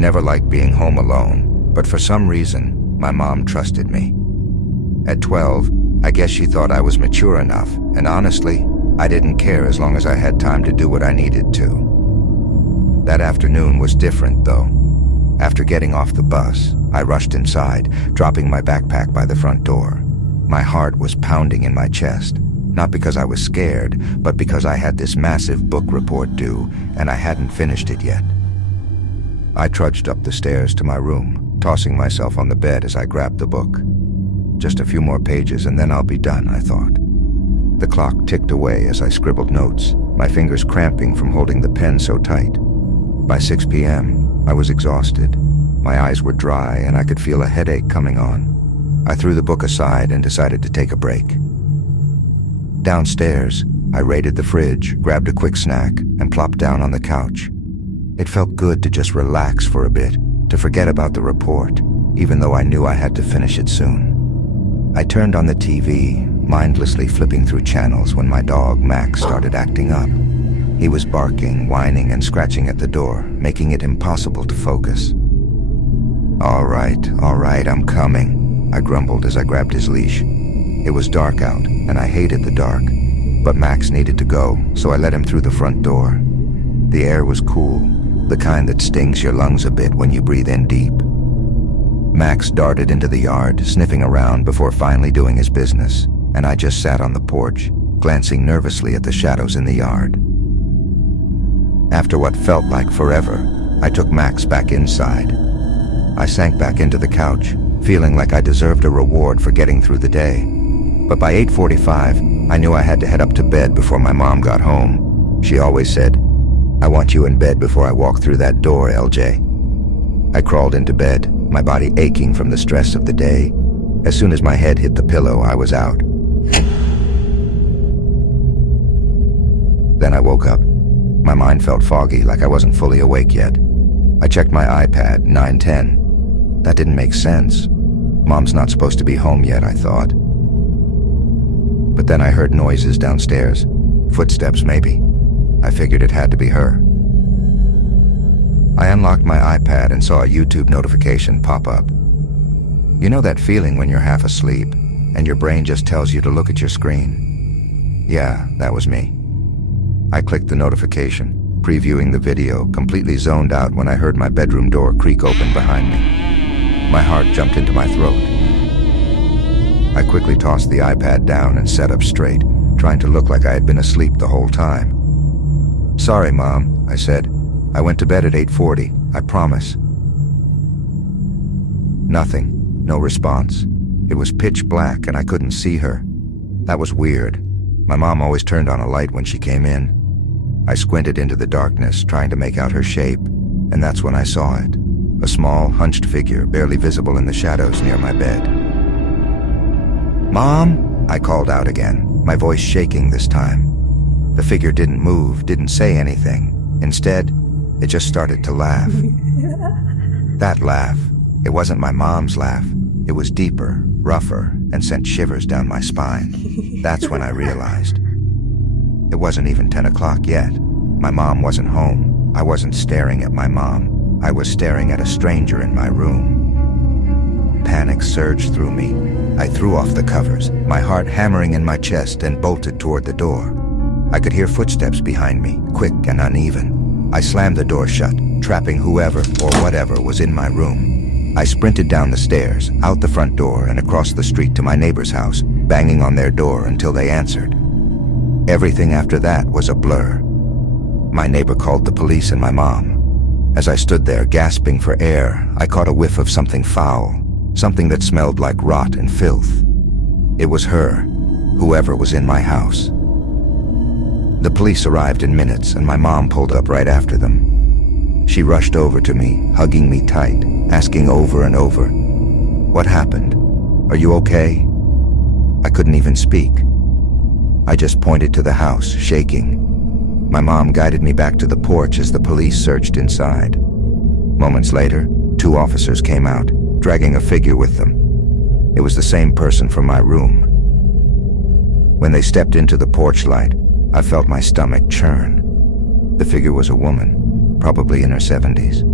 never liked being home alone, but for some reason, my mom trusted me. At 12, I guess she thought I was mature enough, and honestly, I didn't care as long as I had time to do what I needed to. That afternoon was different, though. After getting off the bus, I rushed inside, dropping my backpack by the front door. My heart was pounding in my chest, not because I was scared, but because I had this massive book report due, and I hadn't finished it yet. I trudged up the stairs to my room, tossing myself on the bed as I grabbed the book. Just a few more pages and then I'll be done, I thought. The clock ticked away as I scribbled notes, my fingers cramping from holding the pen so tight. By 6 p.m., I was exhausted. My eyes were dry and I could feel a headache coming on. I threw the book aside and decided to take a break. Downstairs, I raided the fridge, grabbed a quick snack, and plopped down on the couch. It felt good to just relax for a bit, to forget about the report, even though I knew I had to finish it soon. I turned on the TV, mindlessly flipping through channels when my dog, Max, started acting up. He was barking, whining, and scratching at the door, making it impossible to focus. All right, I'm coming," I grumbled as I grabbed his leash. It was dark out, and I hated the dark, but Max needed to go, so I let him through the front door. The air was cool, the kind that stings your lungs a bit when you breathe in deep. Max darted into the yard, sniffing around before finally doing his business, and I just sat on the porch, glancing nervously at the shadows in the yard. After what felt like forever, I took Max back inside. I sank back into the couch, feeling like I deserved a reward for getting through the day. But by 8:45, I knew I had to head up to bed before my mom got home. She always said, "I want you in bed before I walk through that door, LJ." I crawled into bed, my body aching from the stress of the day. As soon as my head hit the pillow, I was out. Then I woke up. My mind felt foggy, like I wasn't fully awake yet. I checked my iPad, 9:10. That didn't make sense. Mom's not supposed to be home yet, I thought. But then I heard noises downstairs. Footsteps, maybe. I figured it had to be her. I unlocked my iPad and saw a YouTube notification pop up. You know that feeling when you're half asleep, and your brain just tells you to look at your screen? Yeah, that was me. I clicked the notification, previewing the video, completely zoned out when I heard my bedroom door creak open behind me. My heart jumped into my throat. I quickly tossed the iPad down and sat up straight, trying to look like I had been asleep the whole time. "Sorry, Mom," I said. "I went to bed at 8:40, I promise." Nothing. No response. It was pitch black and I couldn't see her. That was weird. My mom always turned on a light when she came in. I squinted into the darkness, trying to make out her shape, and that's when I saw it. A small, hunched figure, barely visible in the shadows near my bed. "Mom!" I called out again, my voice shaking this time. The figure didn't move, didn't say anything. Instead, it just started to laugh. That laugh, it wasn't my mom's laugh. It was deeper, rougher, and sent shivers down my spine. That's when I realized. It wasn't even 10 o'clock yet. My mom wasn't home. I wasn't staring at my mom. I was staring at a stranger in my room. Panic surged through me. I threw off the covers, my heart hammering in my chest, and bolted toward the door. I could hear footsteps behind me, quick and uneven. I slammed the door shut, trapping whoever or whatever was in my room. I sprinted down the stairs, out the front door, and across the street to my neighbor's house, banging on their door until they answered. Everything after that was a blur. My neighbor called the police and my mom. As I stood there gasping for air, I caught a whiff of something foul, something that smelled like rot and filth. It was her, whoever was in my house. The police arrived in minutes, and my mom pulled up right after them. She rushed over to me, hugging me tight, asking over and over, "What happened? Are you okay?" I couldn't even speak. I just pointed to the house, shaking. My mom guided me back to the porch as the police searched inside. Moments later, 2 officers came out, dragging a figure with them. It was the same person from my room. When they stepped into the porch light, I felt my stomach churn. The figure was a woman, probably in her 70s.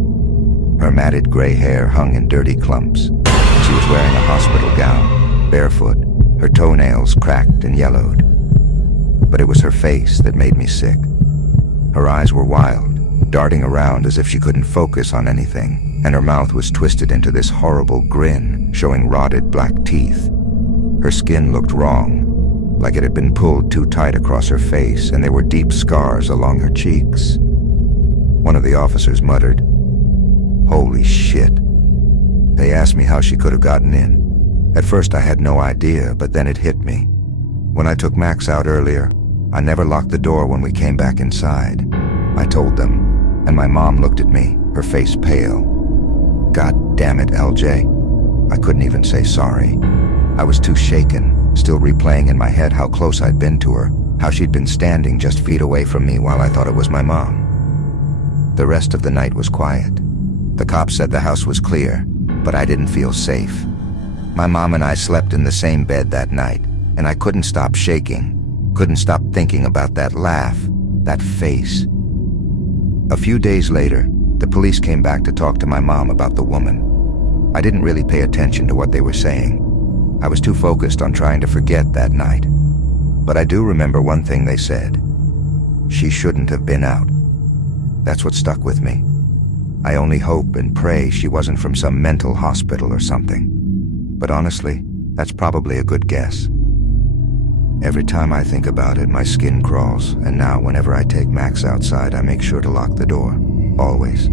Her matted gray hair hung in dirty clumps. She was wearing a hospital gown, barefoot, her toenails cracked and yellowed. But it was her face that made me sick. Her eyes were wild, darting around as if she couldn't focus on anything, and her mouth was twisted into this horrible grin, showing rotted black teeth. Her skin looked wrong, like it had been pulled too tight across her face, and there were deep scars along her cheeks. One of the officers muttered, "Holy shit." They asked me how she could have gotten in. At first I had no idea, but then it hit me. When I took Max out earlier, I never locked the door when we came back inside. I told them, and my mom looked at me, her face pale. God damn it, LJ. I couldn't even say sorry. I was too shaken, still replaying in my head how close I'd been to her, how she'd been standing just feet away from me while I thought it was my mom. The rest of the night was quiet. The cops said the house was clear, but I didn't feel safe. My mom and I slept in the same bed that night, and I couldn't stop shaking, couldn't stop thinking about that laugh, that face. A few days later, the police came back to talk to my mom about the woman. I didn't really pay attention to what they were saying. I was too focused on trying to forget that night. But I do remember one thing they said. She shouldn't have been out. That's what stuck with me. I only hope and pray she wasn't from some mental hospital or something. But honestly, that's probably a good guess. Every time I think about it, my skin crawls, and now whenever I take Max outside, I make sure to lock the door. Always.